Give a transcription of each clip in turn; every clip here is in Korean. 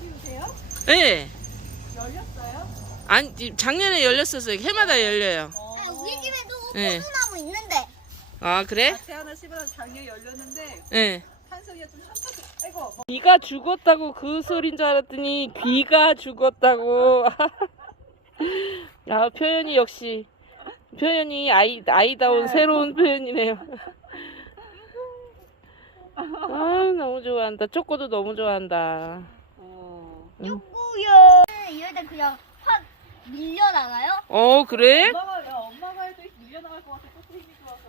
키우세요? 네. 열렸어요? 아니 작년에 열렸었어요. 해마다 열려요. 아, 우리 집에도 네. 포도나무 있는데. 아 그래? 밭에 하나 심어서 작년에 열렸는데 네. 좀 섭섭해. 아이고 귀가 죽었다고 그 소린 줄 알았더니 귀가 죽었다고. 야 표현이 역시 표현이 아이 아이다운 새로운 표현이네요. 아 너무 좋아한다. 초코도 너무 좋아한다. 어. 응. 누구요? 이러다 그냥 확 밀려나가요? 어 그래? 엄마가 야, 엄마가 해도 밀려나갈 것 같아. 조금 힘이 좋아서.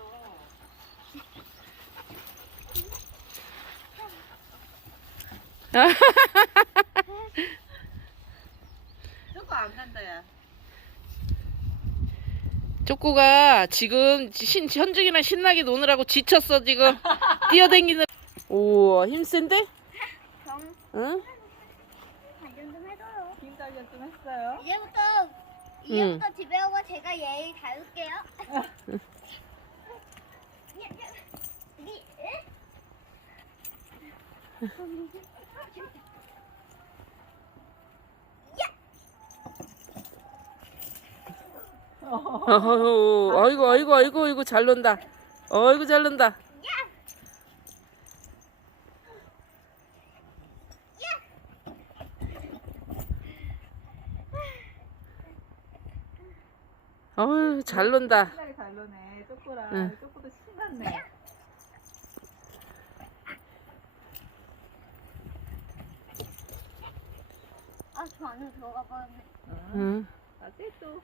조금 안 간다야. 초코가 지금 신, 현중이랑 신나게 노느라고 지쳤어 지금 뛰어댕기는 오 힘센데? 응? 해줘요. 힘 단련 좀 했어요. 이제부터 이제부터 집에 오고 제가 예의 다룰게요. 야, 야, 니, 에? 어허, 아이고 아이고 아이고 아이고 잘 논다 어이구 잘 논다 어휴 잘 논다 신나게 잘 노네. 쪼꼬랑 응. 쪼꼬도 신났네. 아, 저 안에 들어가 버렸네. 응. 아직 또.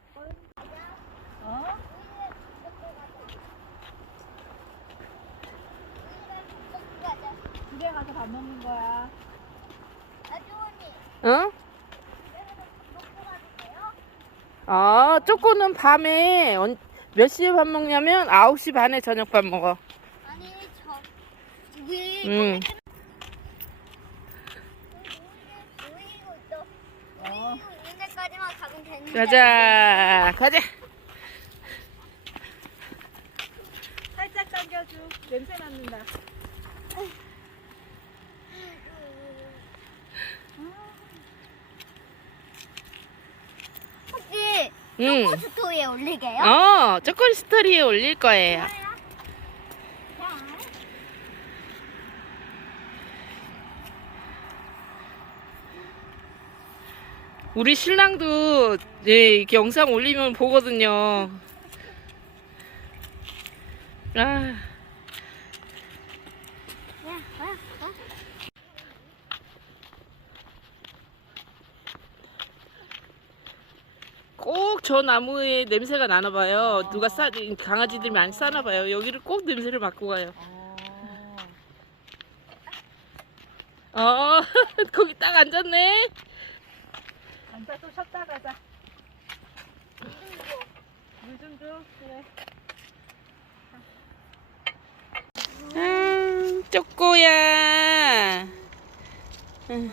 어? 가자. 집에 가서 밥 먹는 거야. 아주머니, 어? 집에 가서 먹고 가도 돼요? 아 쪼꼬는 밤에 언- 몇 시에 밥 먹냐면 9시 반에 저녁 밥 먹어 아니, 저, 우리 응. 보이고 있어. 어. 보이고 있는 데까지만 가면 되는데. 가자 가자 살짝 당겨줘. 냄새 맡는다. 응. 초코 스토리에 올리게요? 어 쪼꼬리 스토리에 올릴 거예요 우리 신랑도 예, 이렇게 영상 올리면 보거든요. 아, 꼭 저 나무에 냄새가 나나 봐요. 누가 싸 강아지들이 많이 싸나 봐요. 여기를 꼭 냄새를 맡고 가요. 어. 어, 거기 딱 앉았네. 앉아 또 쉬었다 가자. 물 좀 줘. 그래. 아, 쪼꼬야. 응.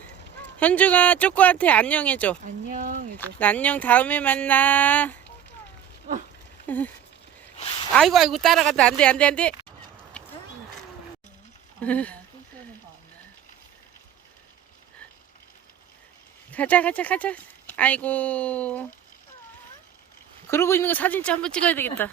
현주가 쪼꼬한테 안녕 해줘. 안녕 이제. 안녕 다음에 만나. 아이고 아이고 따라간다 안돼 안돼 안돼. 가자 가자 가자. 아이고. 그러고 있는 거 사진 좀 한번 찍어야 되겠다.